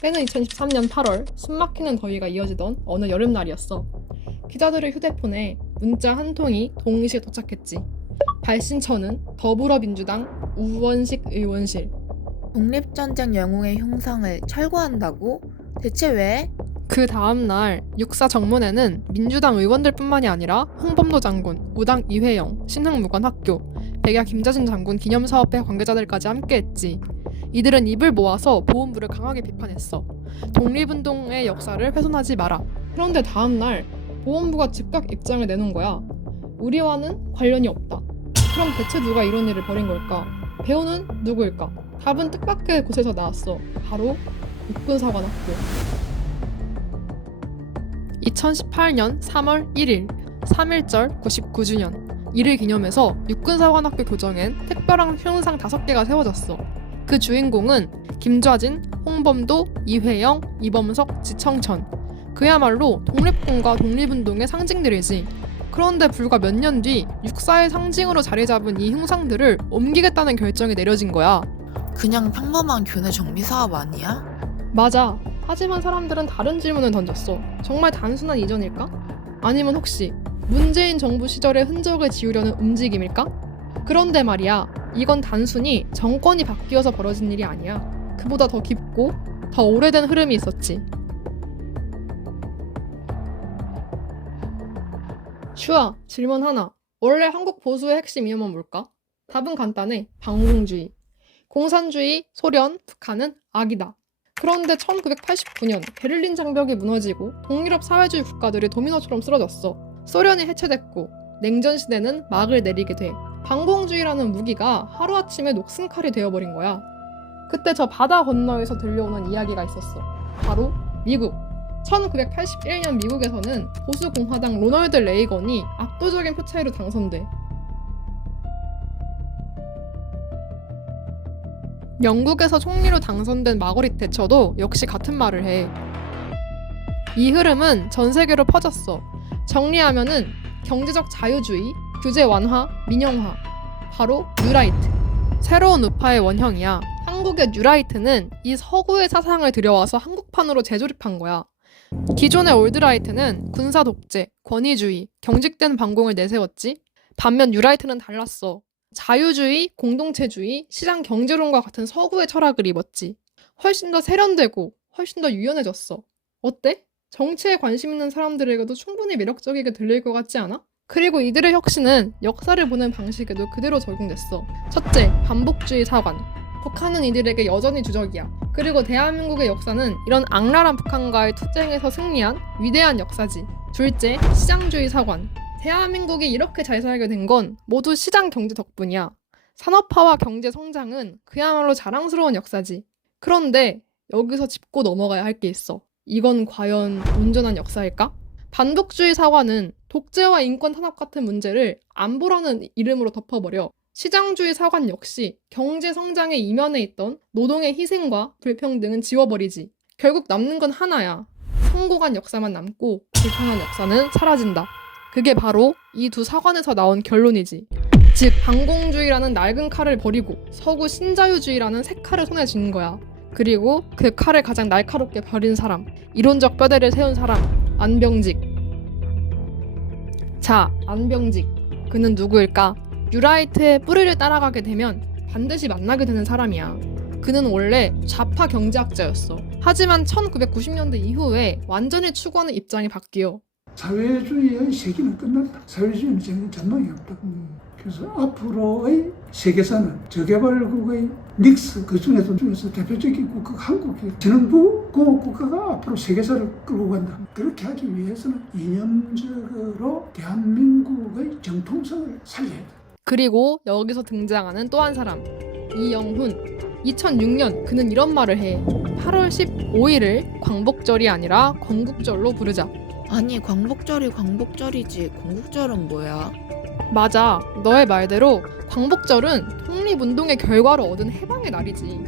때는 2013년 8월 숨막히는 더위가 이어지던 어느 여름날이었어. 기자들의 휴대폰에 문자 한 통이 동시에 도착했지. 발신처는 더불어민주당 우원식 의원실. 독립전쟁 영웅의 흉상을 철거한다고? 대체 왜? 그 다음날 육사 정문에는 민주당 의원들뿐만이 아니라 홍범도 장군, 우당 이회영, 신흥무관학교, 백야 김자진 장군 기념사업회 관계자들까지 함께했지. 이들은 입을 모아서 보훈부를 강하게 비판했어. 독립운동의 역사를 훼손하지 마라. 그런데 다음날 보훈부가 즉각 입장을 내놓은 거야. 우리와는 관련이 없다. 그럼 대체 누가 이런 일을 벌인 걸까? 배우는 누구일까? 답은 뜻밖의 곳에서 나왔어. 바로 육군사관학교. 2018년 3월 1일 3.1절 99주년. 이를 기념해서 육군사관학교 교정엔 특별한 흉상 5개가 세워졌어. 그 주인공은 김좌진, 홍범도, 이회영, 이범석, 지청천. 그야말로 독립군과 독립운동의 상징들이지. 그런데 불과 몇 년 뒤 육사의 상징으로 자리 잡은 이 흉상들을 옮기겠다는 결정이 내려진 거야. 그냥 평범한 교내 정비 사업 아니야? 맞아. 하지만 사람들은 다른 질문을 던졌어. 정말 단순한 이전일까? 아니면 혹시 문재인 정부 시절의 흔적을 지우려는 움직임일까? 그런데 말이야, 이건 단순히 정권이 바뀌어서 벌어진 일이 아니야. 그보다 더 깊고 더 오래된 흐름이 있었지. 슈아, 질문 하나. 원래 한국 보수의 핵심 이념은 뭘까? 답은 간단해. 반공주의. 공산주의, 소련, 북한은 악이다. 그런데 1989년 베를린 장벽이 무너지고 동유럽 사회주의 국가들이 도미노처럼 쓰러졌어. 소련이 해체됐고 냉전 시대는 막을 내리게 돼. 반공주의라는 무기가 하루아침에 녹슨칼이 되어버린 거야. 그때 저 바다 건너에서 들려오는 이야기가 있었어. 바로 미국. 1981년 미국에서는 보수공화당 로널드 레이건이 압도적인 표차이로 당선돼. 영국에서 총리로 당선된 마거릿 대처도 역시 같은 말을 해. 이 흐름은 전 세계로 퍼졌어. 정리하면은 경제적 자유주의, 규제 완화, 민영화. 바로 뉴라이트. 새로운 우파의 원형이야. 한국의 뉴라이트는 이 서구의 사상을 들여와서 한국판으로 재조립한 거야. 기존의 올드라이트는 군사 독재, 권위주의, 경직된 반공을 내세웠지. 반면 뉴라이트는 달랐어. 자유주의, 공동체주의, 시장 경제론과 같은 서구의 철학을 입었지. 훨씬 더 세련되고 훨씬 더 유연해졌어. 어때? 정치에 관심 있는 사람들에게도 충분히 매력적이게 들릴 것 같지 않아? 그리고 이들의 혁신은 역사를 보는 방식에도 그대로 적용됐어. 첫째, 반복주의 사관. 북한은 이들에게 여전히 주적이야. 그리고 대한민국의 역사는 이런 악랄한 북한과의 투쟁에서 승리한 위대한 역사지. 둘째, 시장주의 사관. 대한민국이 이렇게 잘 살게 된 건 모두 시장 경제 덕분이야. 산업화와 경제 성장은 그야말로 자랑스러운 역사지. 그런데 여기서 짚고 넘어가야 할 게 있어. 이건 과연 온전한 역사일까? 반복주의 사관은 독재와 인권 탄압 같은 문제를 안보라는 이름으로 덮어버려. 시장주의 사관 역시 경제 성장의 이면에 있던 노동의 희생과 불평등은 지워버리지. 결국 남는 건 하나야. 성공한 역사만 남고 불편한 역사는 사라진다. 그게 바로 이 두 사관에서 나온 결론이지. 즉, 반공주의라는 낡은 칼을 버리고 서구 신자유주의라는 새 칼을 손에 쥔 거야. 그리고 그 칼을 가장 날카롭게 버린 사람, 이론적 뼈대를 세운 사람, 안병직. 자, 안병직. 그는 누구일까? 뉴라이트의 뿌리를 따라가게 되면 반드시 만나게 되는 사람이야. 그는 원래 좌파 경제학자였어. 하지만 1990년대 이후에 완전히 추구하는 입장이 바뀌어. 사회주의의 세기는 끝났다. 사회주의는 전망이 없다. 그래서 앞으로의 세계사는 저개발국의 믹스, 중에서 대표적인 국가가 한국이에요. 전부 공화국가가 앞으로 세계사를 끌고 간다. 그렇게 하기 위해서는 이념적으로 대한민국의 정통성을 살려야 돼. 그리고 여기서 등장하는 또 한 사람, 이영훈. 2006년 그는 이런 말을 해. 8월 15일을 광복절이 아니라 건국절로 부르자. 아니, 광복절이 광복절이지 건국절은 뭐야? 맞아. 너의 말대로 광복절은 독립운동의 결과로 얻은 해방의 날이지.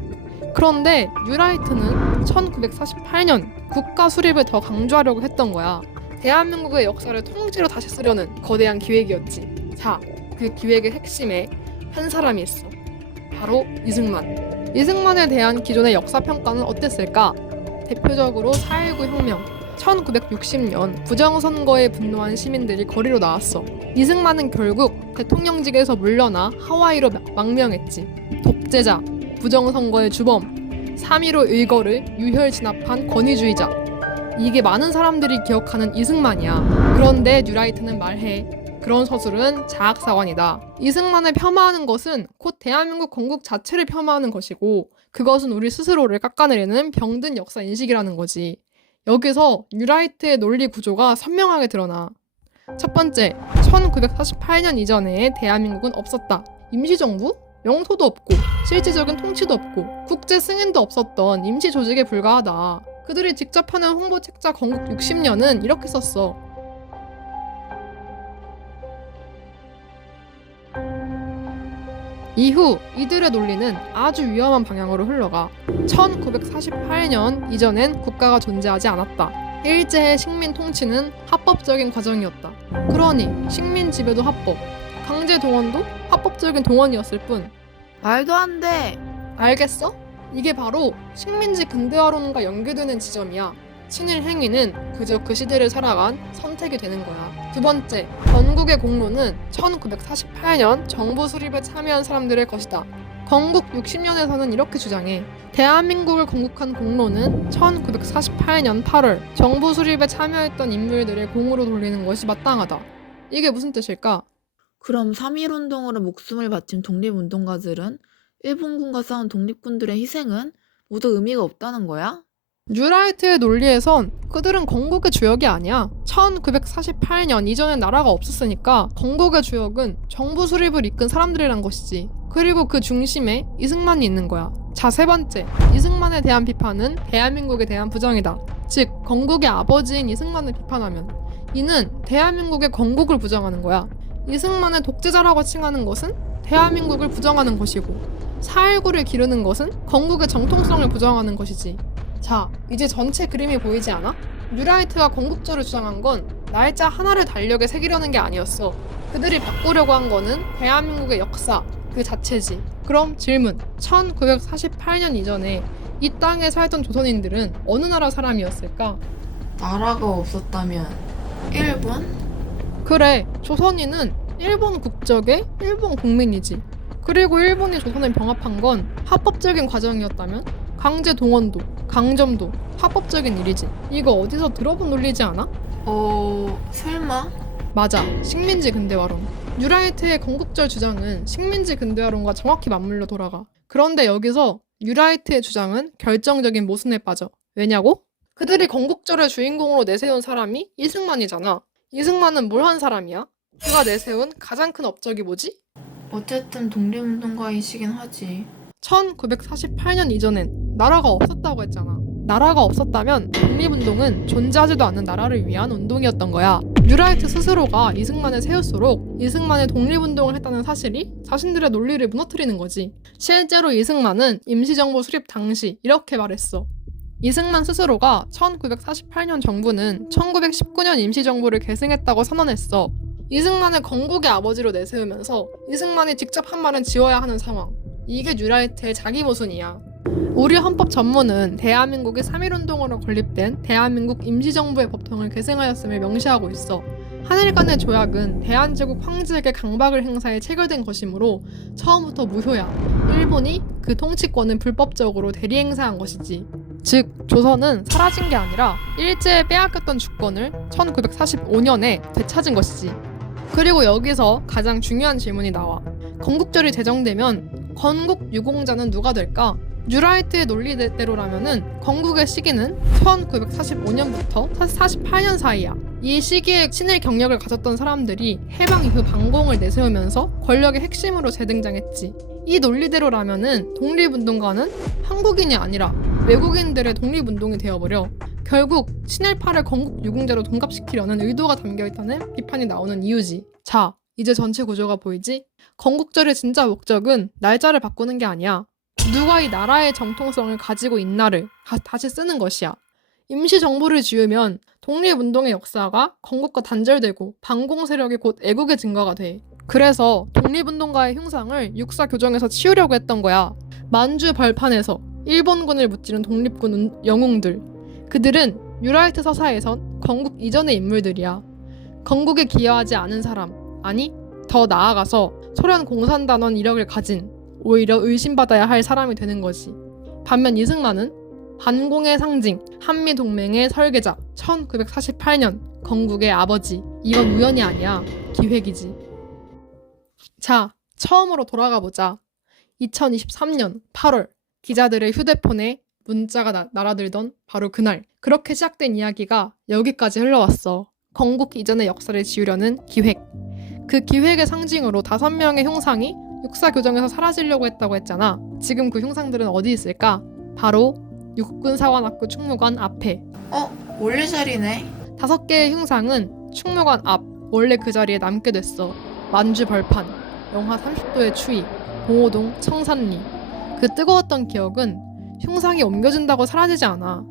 그런데 뉴라이트는 1948년 국가 수립을 더 강조하려고 했던 거야. 대한민국의 역사를 통째로 다시 쓰려는 거대한 기획이었지. 자, 그 기획의 핵심에 한 사람이 있어. 바로 이승만. 이승만에 대한 기존의 역사평가는 어땠을까? 대표적으로 4.19 혁명. 1960년 부정선거에 분노한 시민들이 거리로 나왔어. 이승만은 결국 대통령직에서 물러나 하와이로 망명했지. 독재자, 부정선거의 주범, 3.15 의거를 유혈 진압한 권위주의자. 이게 많은 사람들이 기억하는 이승만이야. 그런데 뉴라이트는 말해. 그런 서술은 자학사관이다. 이승만을 폄하하는 것은 곧 대한민국 건국 자체를 폄하하는 것이고 그것은 우리 스스로를 깎아내리는 병든 역사 인식이라는 거지. 여기서 뉴라이트의 논리 구조가 선명하게 드러나. 첫 번째, 1948년 이전에 대한민국은 없었다. 임시정부? 영토도 없고 실질적인 통치도 없고 국제 승인도 없었던 임시 조직에 불과하다. 그들이 직접 하는 홍보 책자 건국 60년은 이렇게 썼어. 이후 이들의 논리는 아주 위험한 방향으로 흘러가. 1948년 이전엔 국가가 존재하지 않았다. 일제의 식민 통치는 합법적인 과정이었다. 그러니 식민 지배도 합법, 강제 동원도 합법적인 동원이었을 뿐. 말도 안 돼. 알겠어? 이게 바로 식민지 근대화론과 연계되는 지점이야. 친일 행위는 그저 그 시대를 살아간 선택이 되는 거야. 두 번째, 건국의 공로는 1948년 정부 수립에 참여한 사람들의 것이다. 건국 60년에서는 이렇게 주장해. 대한민국을 건국한 공로는 1948년 8월 정부 수립에 참여했던 인물들의 공으로 돌리는 것이 마땅하다. 이게 무슨 뜻일까? 그럼 3.1 운동으로 목숨을 바친 독립운동가들은 일본군과 싸운 독립군들의 희생은 모두 의미가 없다는 거야? 뉴라이트의 논리에선 그들은 건국의 주역이 아니야. 1948년 이전엔 나라가 없었으니까 건국의 주역은 정부 수립을 이끈 사람들이란 것이지. 그리고 그 중심에 이승만이 있는 거야. 자, 세 번째. 이승만에 대한 비판은 대한민국에 대한 부정이다. 즉, 건국의 아버지인 이승만을 비판하면 이는 대한민국의 건국을 부정하는 거야. 이승만을 독재자라고 칭하는 것은 대한민국을 부정하는 것이고 4.19를 기르는 것은 건국의 정통성을 부정하는 것이지. 자, 이제 전체 그림이 보이지 않아? 뉴라이트가 건국절을 주장한 건 날짜 하나를 달력에 새기려는 게 아니었어. 그들이 바꾸려고 한 거는 대한민국의 역사 그 자체지. 그럼 질문. 1948년 이전에 이 땅에 살던 조선인들은 어느 나라 사람이었을까? 나라가 없었다면 일본? 그래, 조선인은 일본 국적의 일본 국민이지. 그리고 일본이 조선을 병합한 건 합법적인 과정이었다면 강제 동원도, 강점도 합법적인 일이지. 이거 어디서 들어본 논리지 않아? 설마? 맞아, 식민지 근대화론. 뉴라이트의 건국절 주장은 식민지 근대화론과 정확히 맞물려 돌아가. 그런데 여기서 뉴라이트의 주장은 결정적인 모순에 빠져. 왜냐고? 그들이 건국절의 주인공으로 내세운 사람이 이승만이잖아. 이승만은 뭘 한 사람이야? 그가 내세운 가장 큰 업적이 뭐지? 어쨌든 독립운동가이시긴 하지. 1948년 이전엔 나라가 없었다고 했잖아. 나라가 없었다면 독립운동은 존재하지도 않는 나라를 위한 운동이었던 거야. 뉴라이트 스스로가 이승만을 세울수록 이승만의 독립운동을 했다는 사실이 자신들의 논리를 무너뜨리는 거지. 실제로 이승만은 임시정부 수립 당시 이렇게 말했어. 이승만 스스로가 1948년 정부는 1919년 임시정부를 계승했다고 선언했어. 이승만을 건국의 아버지로 내세우면서 이승만이 직접 한 말은 지워야 하는 상황. 이게 뉴라이트의 자기 모순이야. 우리 헌법 전문은 대한민국이 3.1운동으로 건립된 대한민국 임시정부의 법통을 계승하였음을 명시하고 있어. 한일 간의 조약은 대한제국 황제에게 강박을 행사해 체결된 것이므로 처음부터 무효야. 일본이 그 통치권을 불법적으로 대리행사한 것이지. 즉, 조선은 사라진 게 아니라 일제에 빼앗겼던 주권을 1945년에 되찾은 것이지. 그리고 여기서 가장 중요한 질문이 나와. 건국절이 제정되면 건국 유공자는 누가 될까? 뉴라이트의 논리대로라면은 건국의 시기는 1945년부터 48년 사이야. 이 시기에 친일 경력을 가졌던 사람들이 해방 이후 반공을 내세우면서 권력의 핵심으로 재등장했지. 이 논리대로라면은 독립운동가는 한국인이 아니라 외국인들의 독립운동이 되어버려. 결국 친일파를 건국 유공자로 동갑시키려는 의도가 담겨있다는 비판이 나오는 이유지. 자, 이제 전체 구조가 보이지? 건국절의 진짜 목적은 날짜를 바꾸는 게 아니야. 누가 이 나라의 정통성을 가지고 있나를 다시 쓰는 것이야. 임시정부를 지으면 독립운동의 역사가 건국과 단절되고 반공 세력이 곧 애국의 증거가 돼. 그래서 독립운동가의 흉상을 육사교정에서 치우려고 했던 거야. 만주 벌판에서 일본군을 무찌른 독립군 영웅들, 그들은 뉴라이트 서사에선 건국 이전의 인물들이야. 건국에 기여하지 않은 사람, 아니 더 나아가서 소련 공산당원 이력을 가진 오히려 의심받아야 할 사람이 되는 거지. 반면 이승만은 반공의 상징, 한미동맹의 설계자, 1948년 건국의 아버지. 이건 우연이 아니야. 기획이지. 자, 처음으로 돌아가 보자. 2023년 8월 기자들의 휴대폰에 문자가 날아들던 바로 그날. 그렇게 시작된 이야기가 여기까지 흘러왔어. 건국 이전의 역사를 지우려는 기획. 그 기획의 상징으로 5명의 흉상이 육사교정에서 사라지려고 했다고 했잖아. 지금 그 흉상들은 어디 있을까? 바로 육군사관학교 충무관 앞에. 원래 자리네. 5개의 흉상은 충무관 앞 원래 그 자리에 남게 됐어. 만주 벌판, 영하 30도의 추위, 봉오동 청산리. 그 뜨거웠던 기억은 흉상이 옮겨진다고 사라지지 않아.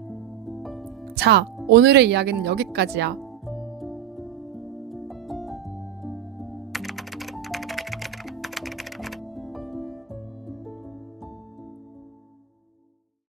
자, 오늘의 이야기는 여기까지야.